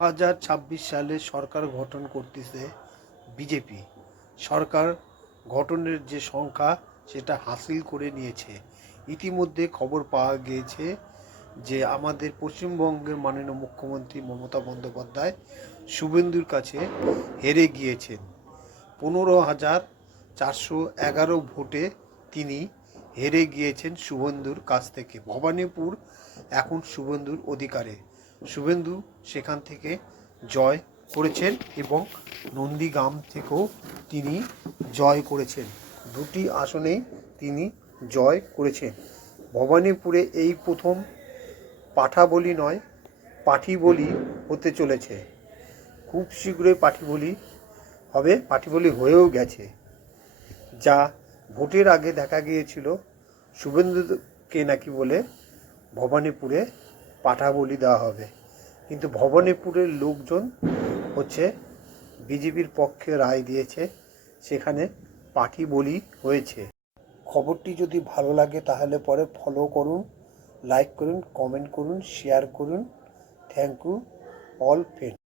2026 সালে সরকার গঠন করতেছে বিজেপি। সরকার গঠনের যে সংখ্যা সেটা হাসিল করে নিয়েছে। ইতিমধ্যে খবর পাওয়া গিয়েছে যে আমাদের পশ্চিমবঙ্গের মাননীয় মুখ্যমন্ত্রী মমতা বন্দ্যোপাধ্যায় শুভেন্দুর কাছে হেরে গিয়েছেন। 15,411 ভোটে তিনি হেরে গিয়েছেন শুভেন্দুর কাছ থেকে। ভবানীপুর এখন শুভেন্দুর অধিকারে। শুভেন্দু সেখান থেকে জয় করেছেন এবং নন্দীগ্রাম থেকেও তিনি জয় করেছেন। দুটি আসনেই তিনি জয় করেছেন। ভবানীপুরে এই প্রথম পাঠা বলি নয়, পাঠি বলি হতে চলেছে। খুব শীঘ্রই পাঠি বলি হবে, পাঠি বলি হয়েও গেছে। যা ভোটের আগে দেখা গিয়েছিল শুভেন্দুকে নাকি বলে ভবানীপুরে পাঠা বলি দেওয়া হবে, কিন্তু ভবানীপুরের লোকজন হচ্ছে বিজেপির পক্ষে রায় দিয়েছে, সেখানে পাঠি বলি হয়েছে। খবরটি যদি ভালো লাগে তাহলে পরে ফলো করুন, লাইক করুন, কমেন্ট করুন, শেয়ার করুন। Thank you all friend.